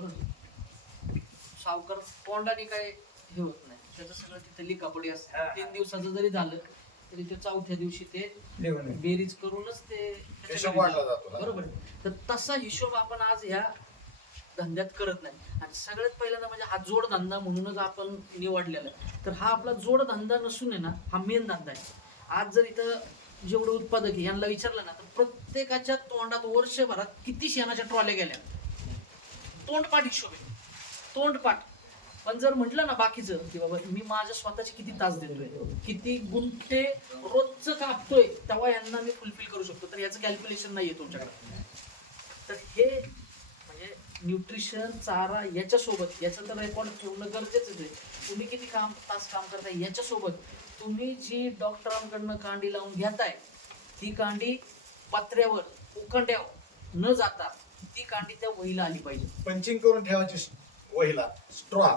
बरोबर. सावकार तोंडाने काय हे होत नाही, त्याचं सगळं तिथे लिकापडी असते. 3 दिवसाचं जरी झालं तरी ते चौथ्या दिवशी ते बेरीज करूनच ते हिशोब वाढला जातो ना. बरोबर. तर तसा हिशोब आपण आज ह्या धंद्यात करत नाही. आणि सगळ्यात पहिल्यांदा म्हणजे हा जोडधंदा म्हणूनच आपण निवडलेला आहे. तर हा आपला जोडधंदा नसून आहे ना, हा मेन धंदा आहे. आज जर इथं जेवढे उत्पादक आहे यांना विचारलं ना, तर प्रत्येकाच्या तोंडात वर्षभरात किती शेणाच्या ट्रॉल्या गेल्या, तोंडपाठ हिशोब आहे, तोंडपाठ. पण जर म्हटलं ना बाकीचं की बाबा मी माझ्या स्वतःचे किती तास देतोय, किती गुंठे रोजचं कापतोय, तेव्हा यांना मी फुलफिल करू शकतो, तर याचं कॅल्क्युलेशन नाहीये तुमच्याकडे. तर हे म्हणजे न्यूट्रिशन, चारा याच्यासोबत याचं तर रेकॉर्ड ठेवणं गरजेचंच आहे. तुम्ही किती तास काम करताय याच्यासोबत तुम्ही जी डॉक्टरांकडनं कांडी लावून घेताय, ती कांडी पत्र्यावर उखंड्यावर न जाता ती कांडी त्या वहीला आली पाहिजे. पंचिंग करून ठेवायची वहीला स्ट्रॉ